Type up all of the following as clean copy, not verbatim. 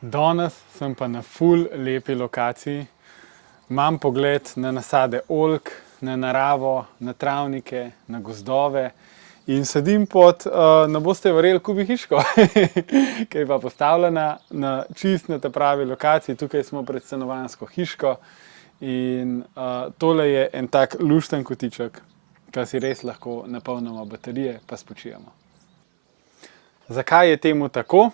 Danes sem pa na ful lepi lokaciji. Imam pogled na nasade oljk, na naravo, na travnike, na gozdove in sedim pod, ne boste verjeli, kubi hiško, ki je pa postavljena na čist na ta pravi lokaciji. Tukaj smo pred stanovanjsko hiško in tole je en tak lušten kotiček, ki si res lahko napolnimo baterije pa spočijemo. Zakaj je temu tako?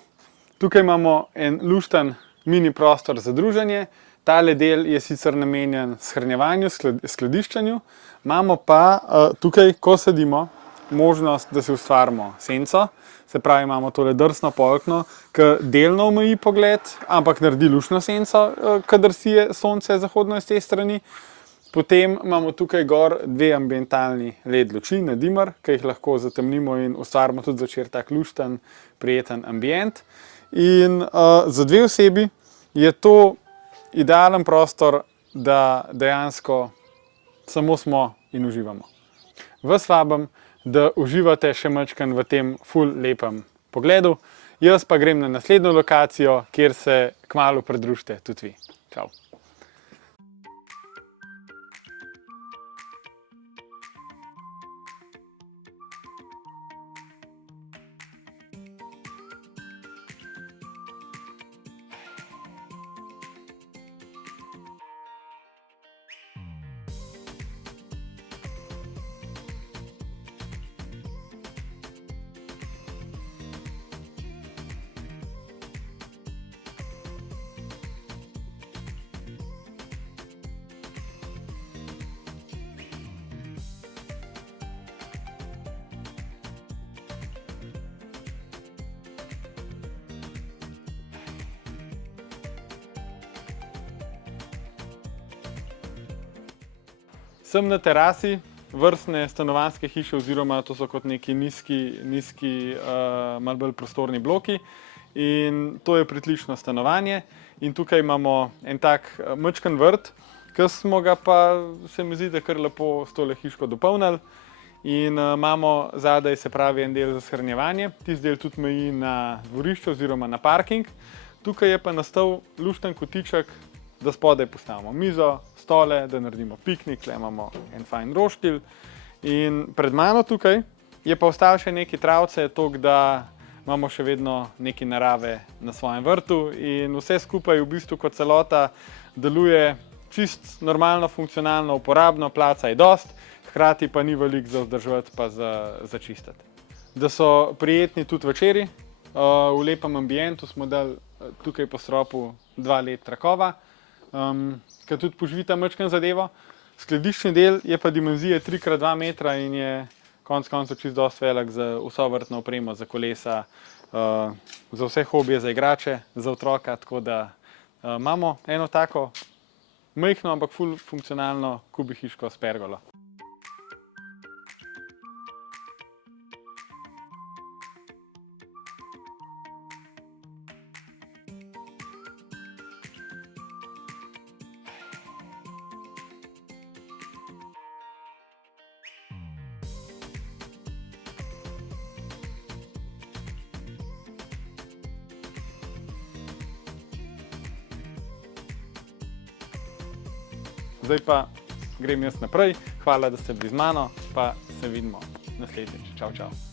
Tukaj imamo en lušten mini prostor za druženje. Tale del je sicer namenjen shranjevanju, skladiščenju. Imamo pa tukaj, ko sedimo, možnost, da si ustvarimo senco. Se pravi, imamo tole drsno polkno, ki delno omeji pogled, ampak naredi luštno senco, kadar sije sonce zahodno iz te strani. Potem imamo tukaj gor dve ambientalni LED luči na dimer, ki jih lahko zatemnimo in ustvarimo tudi zvečer tak lušten, prijeten ambient. In za dve osebi je to idealen prostor, da dejansko samo smo in uživamo. Vas vabim, da uživate še majčkeno v tem ful lepem pogledu. Jaz pa grem na naslednjo lokacijo, kjer se kmalu pridružite tudi vi. Čau. Sem na terasi vrstne stanovanjske hiše oziroma to so kot neki nizki, malo bolj prostorni bloki. In to je pritlično stanovanje. In tukaj imamo en tak majčken vrt, ki smo ga pa, se mi zdi, da kar lepo s tole hiško dopolnili. In imamo zadaj, se pravi, en del za shranjevanje. Tisti del tudi meji na dvorišče oziroma na parking. Tukaj je pa nastal lušten kotiček, da spodaj postavimo mizo, stole, da naredimo piknik, tukaj imamo en fajn roštilj. In pred mano tukaj je pa ostalo še nekaj travce, toliko da imamo še vedno nekaj narave na svojem vrtu in vse skupaj v bistvu kot celota deluje čist normalno, funkcionalno, uporabno, placa je dost, hkrati pa ni veliko za vzdrževati pa za čistiti. Da so prijetni tudi večeri, v lepem ambientu smo dali tukaj po stropu 2 LED trakova, ki tudi poživita majčkeno zadevo. Skladiščni del je pa dimenzije 3x2 metra in je konec koncev čisto dosti velik za vso vrtno opremo, za kolesa, za vse hobije, za igrače, za otroka, tako da imamo eno tako majhno, ampak ful funkcionalno kubi hiško s pergolo. Zdaj pa grem jaz naprej. Hvala, da ste bili z mano, pa se vidimo naslednjič. Čau, čau.